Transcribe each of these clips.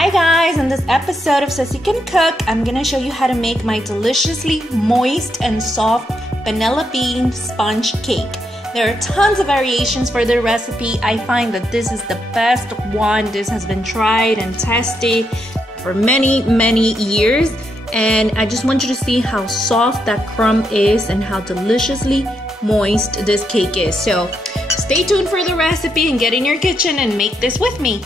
Hi guys, in this episode of Cesy Can Cook, I'm gonna show you how to make my deliciously moist and soft vanilla bean sponge cake. There are tons of variations for the recipe. I find that this is the best one. This has been tried and tested for many years, and I just want you to see how soft that crumb is and how deliciously moist this cake is. So stay tuned for the recipe and get in your kitchen and make this with me.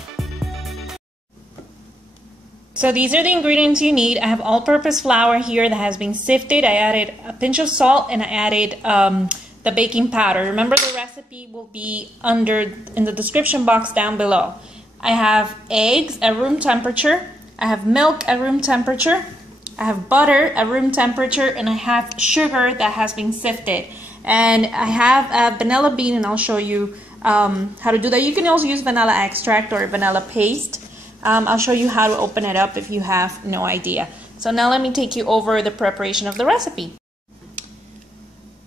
So these are the ingredients you need. I have all-purpose flour here that has been sifted. I added a pinch of salt and I added the baking powder. Remember, the recipe will be in the description box down below. I have eggs at room temperature. I have milk at room temperature. I have butter at room temperature, and I have sugar that has been sifted. And I have a vanilla bean, and I'll show you how to do that. You can also use vanilla extract or vanilla paste. I'll show you how to open it up if you have no idea. So now let me take you over the preparation of the recipe.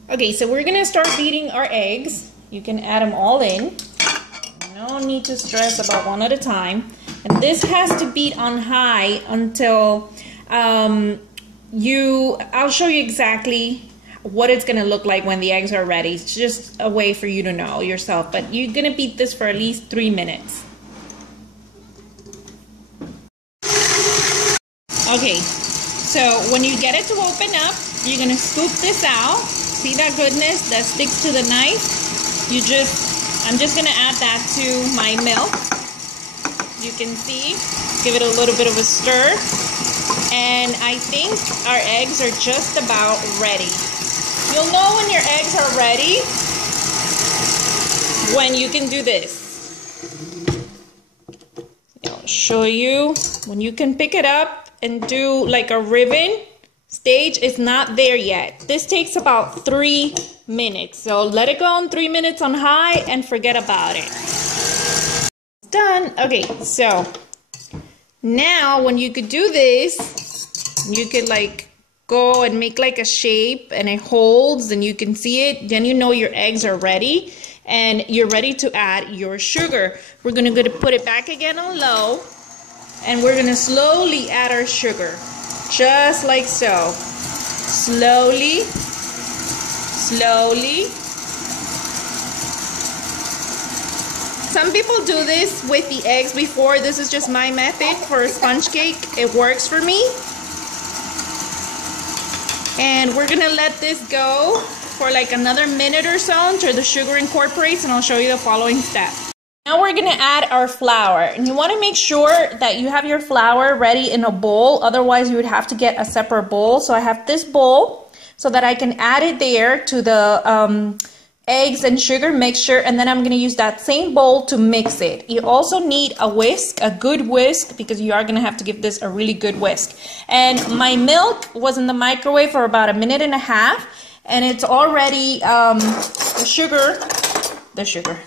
Okay, so we're gonna start beating our eggs. You can add them all in. No need to stress about one at a time. And this has to beat on high until I'll show you exactly what it's gonna look like when the eggs are ready. It's just a way for you to know yourself, but you're gonna beat this for at least 3 minutes. Okay, so when you get it to open up, you're gonna scoop this out. See that goodness that sticks to the knife? I'm just gonna add that to my milk. You can see, give it a little bit of a stir. And I think our eggs are just about ready. You'll know when your eggs are ready when you can do this. I'll show you when you can pick it up and do like a ribbon. Stage is not there yet. This takes about 3 minutes. So let it go on 3 minutes on high and forget about it. It's done. Okay, so now when you could do this, you could like go and make like a shape and it holds and you can see it. Then you know your eggs are ready and you're ready to add your sugar. We're gonna put it back again on low. And we're gonna slowly add our sugar, just like so. Slowly, slowly. Some people do this with the eggs before. This is just my method for a sponge cake. It works for me. And we're gonna let this go for like another minute or so until the sugar incorporates, and I'll show you the following steps. Now we're gonna add our flour, and you wanna make sure that you have your flour ready in a bowl, otherwise you would have to get a separate bowl. So I have this bowl so that I can add it there to the eggs and sugar mixture, and then I'm gonna use that same bowl to mix it. You also need a whisk, a good whisk, because you are gonna have to give this a really good whisk. And my milk was in the microwave for about 1.5 minutes, and it's already,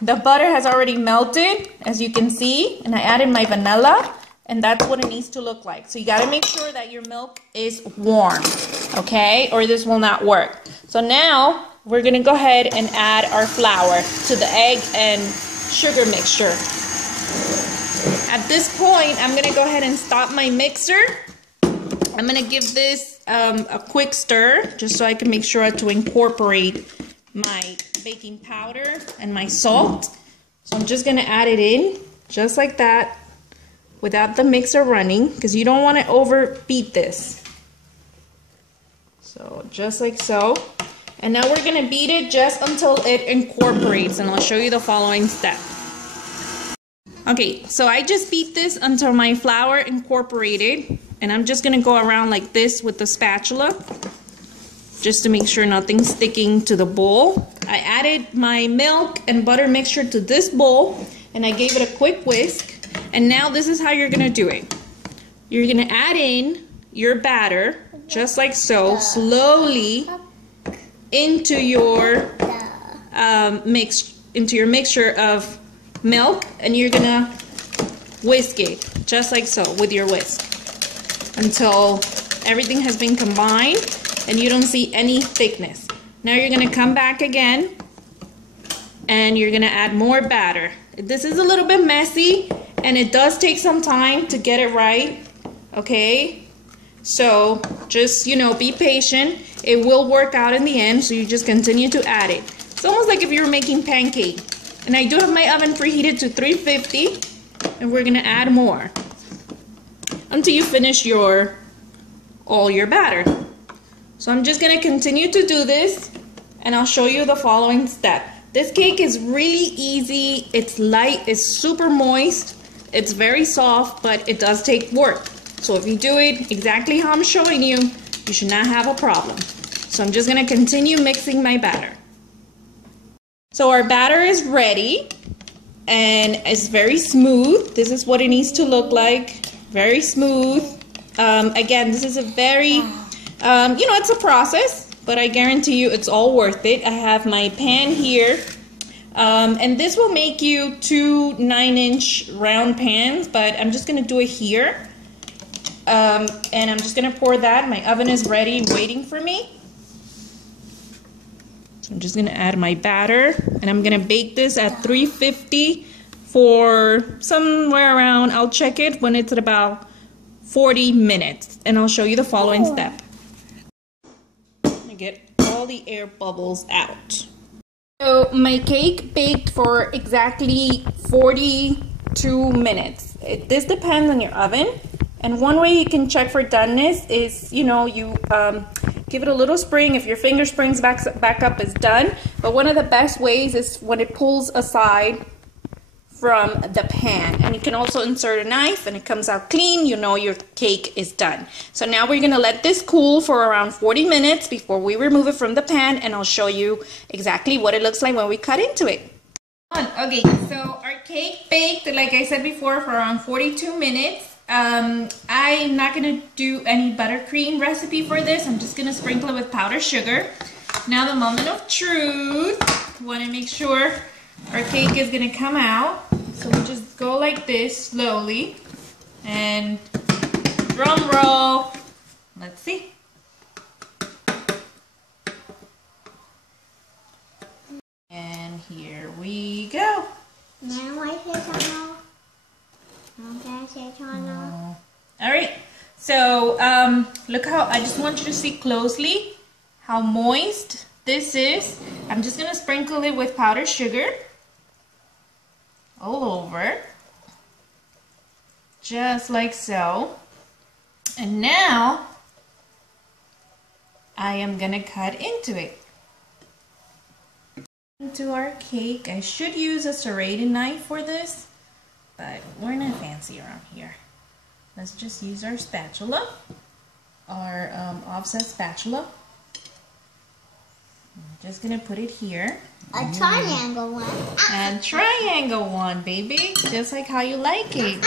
the butter has already melted, as you can see, and I added my vanilla, and that's what it needs to look like. So you gotta make sure that your milk is warm, okay, or this will not work. So now we're gonna go ahead and add our flour to the egg and sugar mixture. At this point, I'm gonna go ahead and stop my mixer. I'm gonna give this a quick stir, just so I can make sure to incorporate my baking powder and my salt. So I'm just gonna add it in just like that without the mixer running, because you don't want to overbeat this. So just like so. And now we're gonna beat it just until it incorporates, and I'll show you the following step. Okay, so I just beat this until my flour incorporated, and I'm just gonna go around like this with the spatula, just to make sure nothing's sticking to the bowl. I added my milk and butter mixture to this bowl, and I gave it a quick whisk. And now this is how you're gonna do it. You're gonna add in your batter, just like so, slowly into your mixture of milk, and you're gonna whisk it, just like so, with your whisk, until everything has been combined and you don't see any thickness. Now you're gonna come back again and you're gonna add more batter. This is a little bit messy and it does take some time to get it right, okay? So just, you know, be patient. It will work out in the end, so you just continue to add it. It's almost like if you were making pancake. And I do have my oven preheated to 350, and we're gonna add more until you finish all your batter. So I'm just gonna continue to do this, and I'll show you the following step. This cake is really easy. It's light, it's super moist, it's very soft, but it does take work. So if you do it exactly how I'm showing you, you should not have a problem. So I'm just gonna continue mixing my batter. So our batter is ready, and it's very smooth. This is what it needs to look like, very smooth. Again, this is a very, you know, it's a process, but I guarantee you it's all worth it. I have my pan here, and this will make you 2 9-inch round pans, but I'm just gonna do it here. And I'm just gonna pour that. My oven is ready, waiting for me. So I'm just gonna add my batter, and I'm gonna bake this at 350 for somewhere around, I'll check it when it's at about 40 minutes, and I'll show you the following step. I'm gonna get all the air bubbles out. So my cake baked for exactly 42 minutes. This depends on your oven. And one way you can check for doneness is, you know, you give it a little spring. If your finger springs back up, it's done. But one of the best ways is when it pulls aside from the pan. And you can also insert a knife and it comes out clean. You know your cake is done. So now we're going to let this cool for around 40 minutes before we remove it from the pan. And I'll show you exactly what it looks like when we cut into it. Okay, so our cake baked, like I said before, for around 42 minutes. I'm not gonna do any buttercream recipe for this. I'm just gonna sprinkle it with powdered sugar. Now the moment of truth. Want to make sure our cake is gonna come out. So we just go like this slowly, and drum roll. Let's see. And here we go. All right, so look how, I just want you to see closely how moist this is. I'm just gonna sprinkle it with powdered sugar all over, just like so. And now I am gonna cut into it. Into our cake. I should use a serrated knife for this, but we're not fancy around here. Let's just use our spatula, our offset spatula. I'm just gonna put it here. A triangle one. And triangle one, baby, just like how you like it.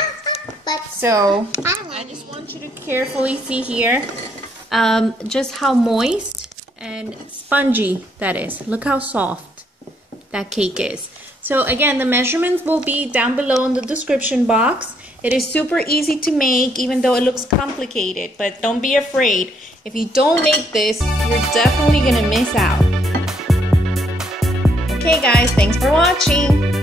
So I just want you to carefully see here, just how moist and spongy that is. Look how soft that cake is. So again, the measurements will be down below in the description box. It is super easy to make, even though it looks complicated, but don't be afraid. If you don't make this, you're definitely gonna miss out. Okay guys, thanks for watching.